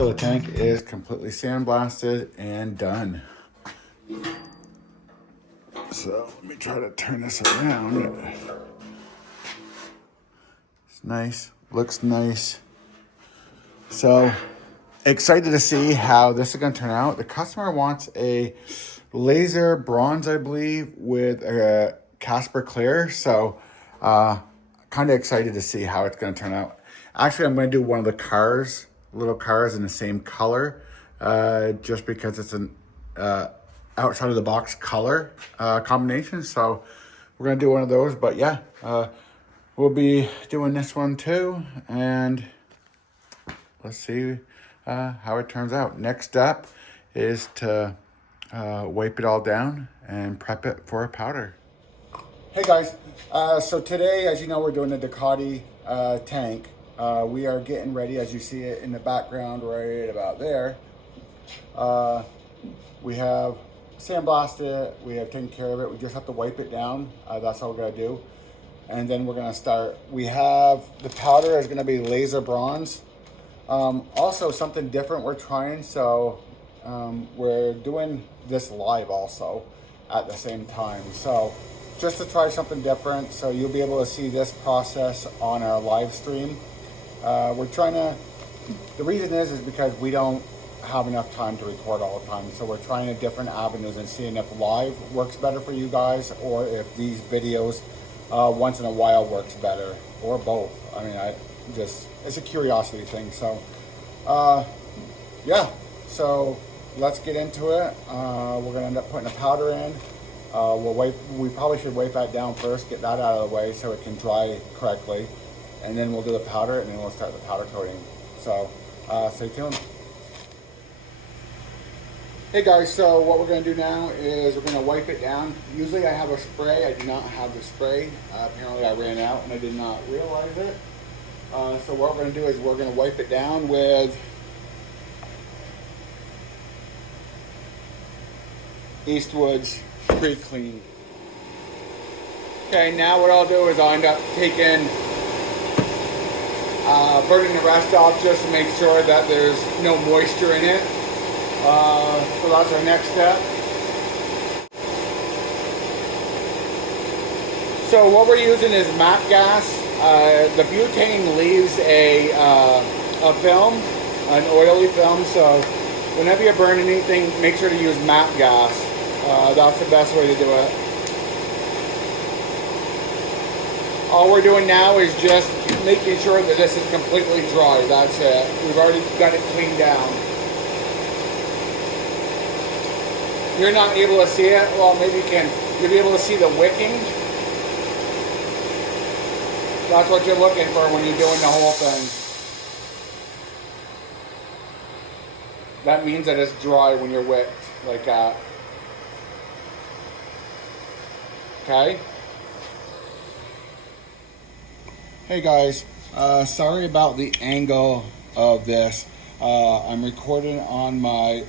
So the tank is completely sandblasted and done. So let me try to turn this around. It's nice, looks nice. So excited to see how this is going to turn out. The customer wants a laser bronze, I believe, with a Casper clear. So kind of excited to see how it's going to turn out. Actually, I'm going to do one of the cars, little cars in the same color, just because it's an outside of the box color combination. So we're going to do one of those. But yeah, we'll be doing this one too. And let's see how it turns out. Next step is to wipe it all down and prep it for a powder. Hey guys, so today, as you know, we're doing the Ducati tank. We are getting ready, as you see it in the background right about there. We have sandblasted it, we have taken care of it. We just have to wipe it down. That's all we're gonna do. And then we're gonna start. We have, the powder is gonna be laser bronze. Also something different we're trying. So we're doing this live also at the same time. So just to try something different. So you'll be able to see this process on our live stream. We're trying to, the reason is because we don't have enough time to record all the time. So we're trying different avenues and seeing if live works better for you guys, or if these videos once in a while works better, or both. I mean, it's a curiosity thing. So yeah, so let's get into it. We're gonna end up putting a powder in. We probably should wipe that down first, get that out of the way so it can dry correctly. And then we'll do the powder, and then we'll start the powder coating. So stay tuned. Hey guys, so what we're gonna do now is we're gonna wipe it down. Usually I have a spray, I do not have the spray. Apparently I ran out and I did not realize it. So what we're gonna do is we're gonna wipe it down with Eastwood's Pre-Clean. Okay, now what I'll do is I'll end up taking, burning the rest off just to make sure that there's no moisture in it. So that's our next step. So what we're using is MAP gas. The butane leaves a film, an oily film. So whenever you're burning anything, make sure to use MAP gas. That's the best way to do it. All we're doing now is just making sure that this is completely dry. That's it. We've already got it cleaned down. You're not able to see it. Well, maybe you can. You'll be able to see the wicking. That's what you're looking for when you're doing the whole thing. That means that it's dry when you're wicked, like that. Okay? Hey guys, sorry about the angle of this. I'm recording on my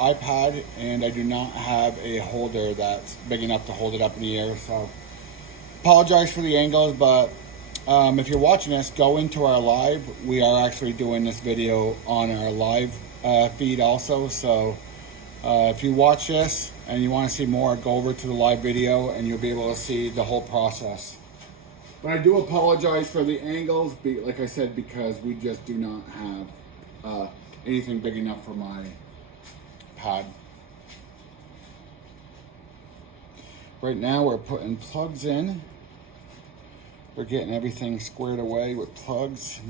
iPad, and I do not have a holder that's big enough to hold it up in the air, so apologize for the angles. But if you're watching this, go into our live. We are actually doing this video on our live feed also. So if you watch this and you want to see more, go over to the live video and you'll be able to see the whole process. But I do apologize for the angles, like I said, because we just do not have anything big enough for my pad. Right now we're putting plugs in. We're getting everything squared away with plugs.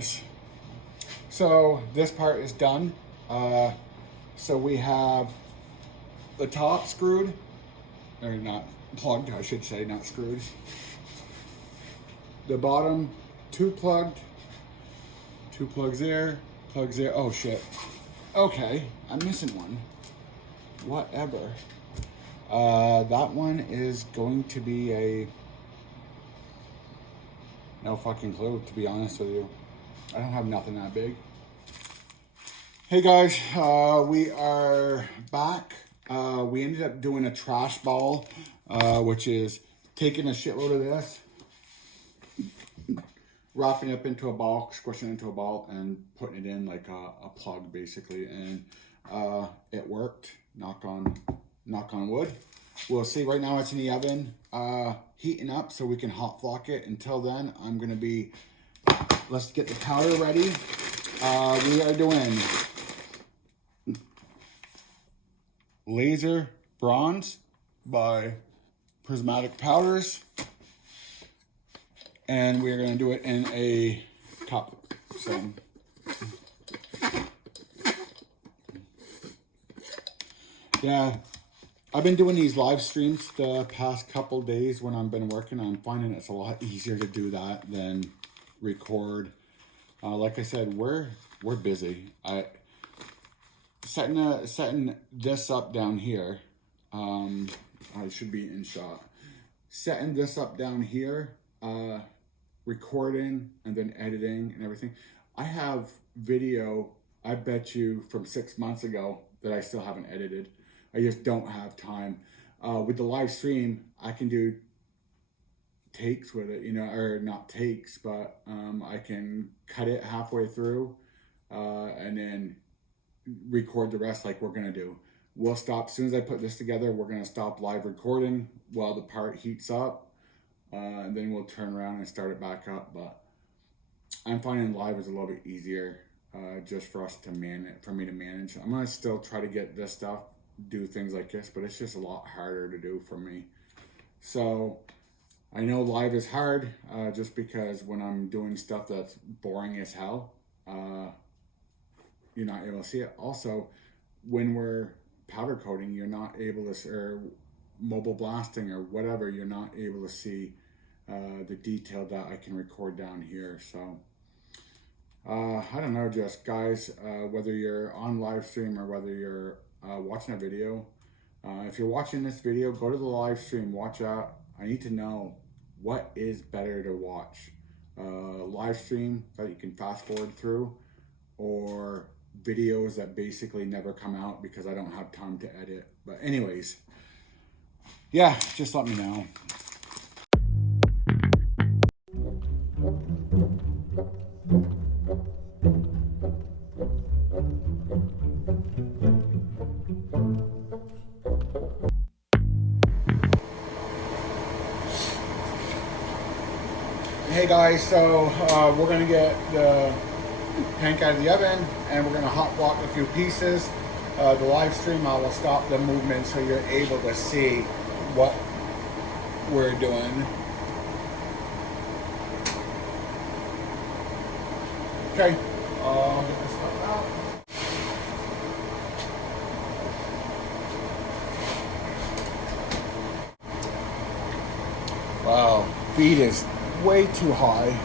guys. So this part is done. So we have the top screwed, or not plugged, I should say, not screwed. The bottom, two plugs there, plugs there. Oh shit. Okay, I'm missing one. Whatever. That one is going to be a... no fucking clue, to be honest with you. I don't have nothing that big. Hey guys, we are back. We ended up doing a trash ball, which is taking a shitload of this, wrapping it up into a ball, squishing it into a ball, and putting it in like a plug basically. And it worked. Knock on wood. We'll see. Right now it's in the oven, heating up so we can hot flock it. Until then, I'm gonna be, let's get the powder ready. We are doing laser bronze by Prismatic Powders, and we're gonna do it in a cup. So yeah, I've been doing these live streams the past couple days when I've been working. I'm finding it's a lot easier to do that than record. Like I said, we're busy. Setting this up down here. I should be in shot. Setting this up down here, recording and then editing and everything. I have video, I bet you, from 6 months ago that I still haven't edited. I just don't have time. With the live stream, I can do takes with it, you know, or not takes, but I can cut it halfway through and then record the rest like we're gonna do. We'll stop, as soon as I put this together, we're gonna stop live recording while the part heats up, and then we'll turn around and start it back up. But I'm finding live is a little bit easier, just for us to for me to manage. I'm gonna still try to get this stuff, do things like this, but it's just a lot harder to do for me. So I know live is hard, just because when I'm doing stuff that's boring as hell, you're not able to see it. Also, when we're powder coating, you're not able to, or mobile blasting or whatever, you're not able to see the detail that I can record down here. So I don't know, just guys, whether you're on live stream or whether you're watching a video, if you're watching this video, go to the live stream, watch out. I need to know what is better to watch, live stream that you can fast forward through, or videos that basically never come out because I don't have time to edit. But anyways, yeah, just let me know. Hey guys, so we're gonna get the tank out of the oven and we're gonna hot block a few pieces. The live stream, I will stop the movement so you're able to see what we're doing. Okay, get this stuff out. Wow, feed is way too high.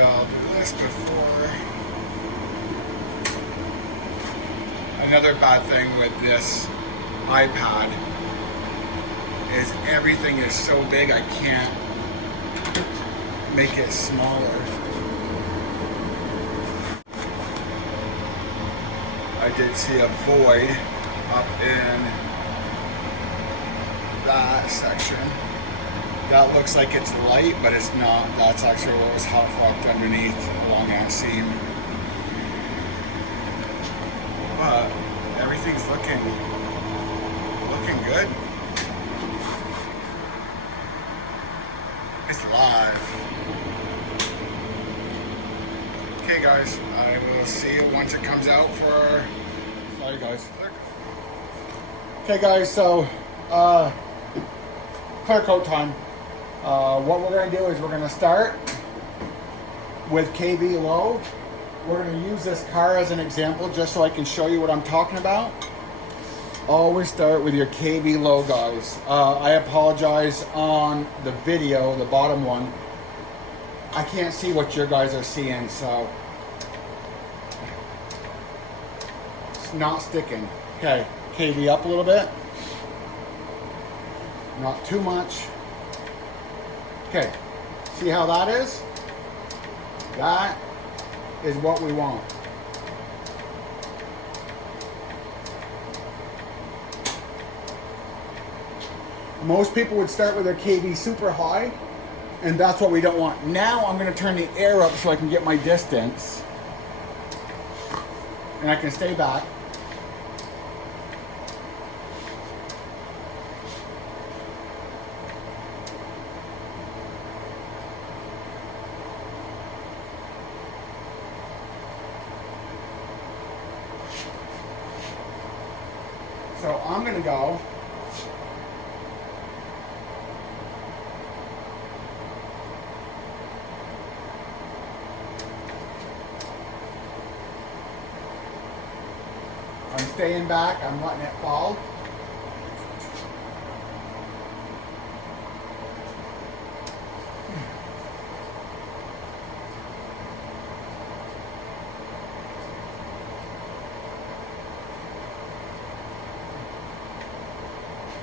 and I'll do this before. Another bad thing with this iPad is everything is so big I can't make it smaller. I did see a void up in that section. That looks like it's light, but it's not. That's actually what was hot fucked underneath along that seam. But everything's looking good. It's live. Okay guys, I will see you once it comes out for... Sorry guys. Okay guys, so clear coat time. What we're going to do is we're going to start with KV low. We're going to use this car as an example just so I can show you what I'm talking about. Always start with your KV low, guys. I apologize on the video, the bottom one. I can't see what your guys are seeing, so it's not sticking. Okay, KV up a little bit. Not too much. Okay, see how that is? That is what we want. Most people would start with their KV super high, and that's what we don't want. Now I'm going to turn the air up so I can get my distance, and I can stay back. So I'm going to go I'm staying back, I'm letting it fall.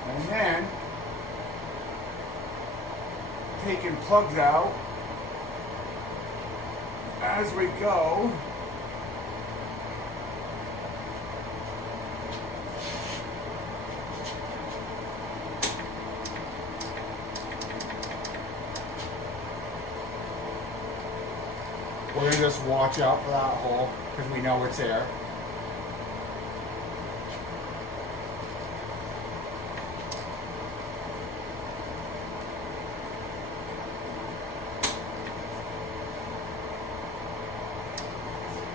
And then taking plugs out as we go. We're going to just watch out for that hole because we know it's there.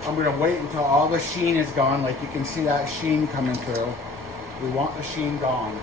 I'm going to wait until all the sheen is gone. Like you can see that sheen coming through. We want the sheen gone.